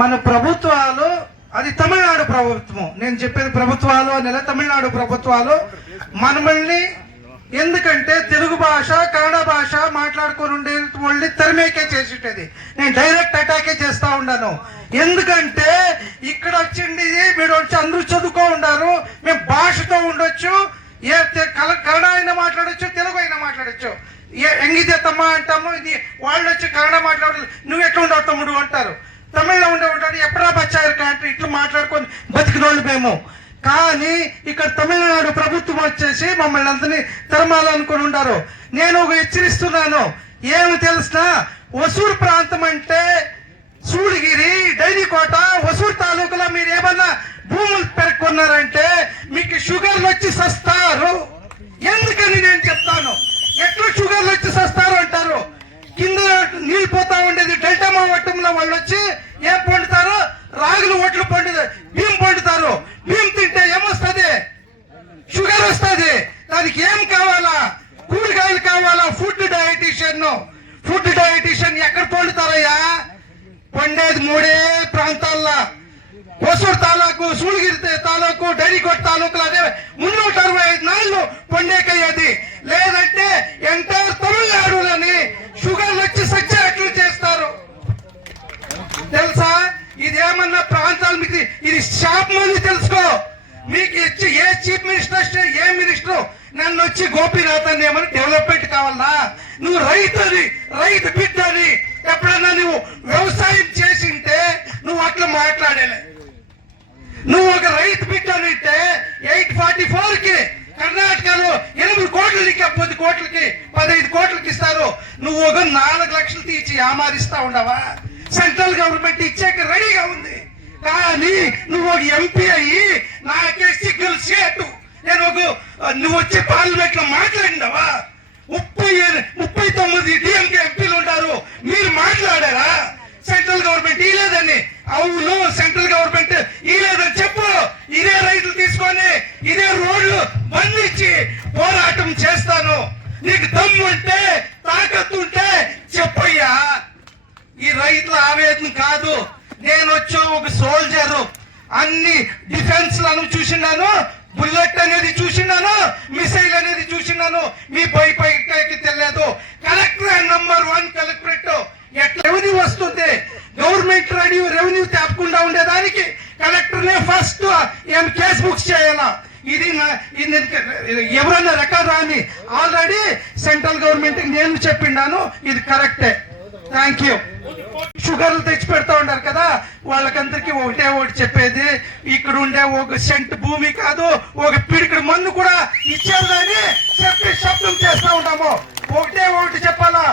మన ప్రభుత్వాలు, అది తమిళనాడు ప్రభుత్వం, నేను చెప్పేది ప్రభుత్వాలు అనేలా తమిళనాడు ప్రభుత్వాలు మనల్ని, ఎందుకంటే తెలుగు భాష కన్నడ భాష మాట్లాడుకొని ఉండే వాళ్ళని తరిమేకే చేసేటది. నేను డైరెక్ట్ అటాకే చేస్తా ఉన్నాను. ఎందుకంటే ఇక్కడ వచ్చింది మీరు వచ్చి అందరూ చదువుకో ఉన్నారు, మేము భాషతో ఉండొచ్చు, ఏ కన్నడ అయినా మాట్లాడచ్చు, తెలుగు అయినా మాట్లాడచ్చు. ఎంగితే తమ్మ అంటాము, ఇది వాళ్ళు వచ్చి కన్నడ మాట్లాడాలి, నువ్వు ఎట్లా ఉండవు తమ్ముడు అంటారు. తమిళ్లో ఉండే ఉంటాడు, ఎప్పుడా బచ్చారు అంటే ఇట్లా మాట్లాడుకొని బతికినోళ్ళు మేము. కానీ ఇక్కడ తమిళనాడు ప్రభుత్వం వచ్చేసి మమ్మల్ని అందరినీ తరమాలనుకుని ఉంటారు. నేను ఒక హెచ్చరిస్తున్నాను, ఏమి తెలిసినా ఒసూరు ప్రాంతం అంటే సూడిగిరి, డైరీకోట, ఒసూరు తాలూకులో మీరు ఏమన్నా భూములు పెరుక్కున్నారంటే మీకు షుగర్లు వచ్చి సస్తారు. ఎందుకని నేను చెప్తాను, ఎట్లా షుగర్లు వచ్చి సస్తారు అంటారు. కింద నీళ్ళు పోతా ఉండేది డెల్టా మావటంలో వాళ్ళు వచ్చి ఏం పండుతారు, రాగులు ఒట్లు పండుతారు, బియ్యం పండుతారు. బియ్యం తింటే ఏమొస్తుంది, షుగర్ వస్తుంది. దానికి ఏం కావాలా, కూరగాయలు కావాలా, ఫుడ్ డయటీషియన్. ఫుడ్ డయటీషియన్ ఎక్కడ పండుతారయ్యా, పండేది మూడే ప్రాంతాల్లో, ఒసూరు తాలూకు, సూళగిరి తాలూకు, డైరీకోట తాలూకులు. అదే 365 నాళ్ళు పండేకయ్యేది. లేదంటే ఎంటైర్ తమిళనాడులని షుగర్లు వచ్చి సచ్చేట్లు చేస్తారు. తెలుసా, ఇదేమన్నా ప్రాంతాలు మీకు ఇది షాప్ మంది తెలుసుకో. మీకు ఇచ్చి ఏ చీఫ్ మినిస్టర్ వస్తే ఏ మినిస్టర్ నన్ను వచ్చి గోపీనాథ్ అని ఏమని డెవలప్మెంట్ కావాలా, నువ్వు రైతు బిడ్డని ఎప్పుడన్నా నువ్వు వ్యవసాయం చేసింటే నువ్వు అట్లా మాట్లాడేలే. నువ్వు ఒక రైతు బిడ్డనింటే 844కి కర్ణాటకలో 8 కోట్లకి 10 కోట్లకి 15 కోట్లకి ఇస్తారు. నువ్వు ఒక 4 లక్షలు తీసి ఆమారిస్తా ఉండవా? సెంట్రల్ గవర్నమెంట్ ఇచ్చాక రెడీగా ఉంది. కానీ నువ్వు ఒక ఎంపీ అయ్యి నాకే సిగ్గులు సేటు, నువ్వు వచ్చి పార్లమెంట్ లో మాట్లాడినావా? 39 డిఎంకే ఎంపీలు ఉంటారు, మీరు మాట్లాడారా? సెంట్రల్ గవర్నమెంట్ ఇలేదని. అవును, సెంట్రల్ గవర్నమెంట్ ఇలేదని చెప్పు. ఇదే రైతులు తీసుకొని ఇదే రోడ్లు బంధించి పోరాటం చేస్తాను. నీకు దమ్ము ఉంటే, తాకత్తు ఉంటే చెప్పయ్యా. ఈ రైతుల ఆవేదన కాదు. నేను వచ్చి ఒక సోల్జరు, అన్ని డిఫెన్స్ లను చూసినాను, బుల్లెట్ అనేది చూసినాను, మిసైల్ అనేది చూసినాను. మీ పైకి తెలియదు. కలెక్టర్ నంబర్ 1 కలెక్టరేట్ ఎట్లా రెవెన్యూ వస్తుంది, గవర్నమెంట్ రెవెన్యూ తప్పకుండా ఉండేదానికి కలెక్టర్ నే ఫస్ట్ ఏం కేసు బుక్స్ చేయాలా. ఇది ఎవరన్నా రికార్డ్ రాని ఆల్రెడీ సెంట్రల్ గవర్నమెంట్ నేను చెప్పిండాను, ఇది కరెక్టే. Thank you. షుగర్లు తెచ్చి పెడతా ఉంటారు కదా, వాళ్ళకందరికి ఒకటి చెప్పేది, ఇక్కడ ఉండే ఒక సెంట్ భూమి కాదు, ఒక పిడికిడి మందు కూడా ఇచ్చారు కానీ చెప్పి శబ్దం చేస్తా ఉంటాము. ఒకటి చెప్పాలా,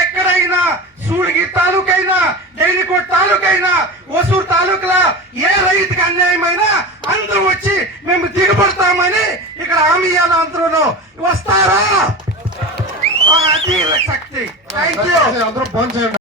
ఎక్కడైనా సూడిగిరి తాలూకైనా, డైరీకోట తాలూకైనా, ఒసూరు తాలూకులా ఏ రైతుకి అన్యాయమైనా అందరూ వచ్చి మేము దిగబడతామని ఇక్కడ హామీ ఇవ్వాలి. అందరూ వస్తారా? అది శక్తి. Thank you.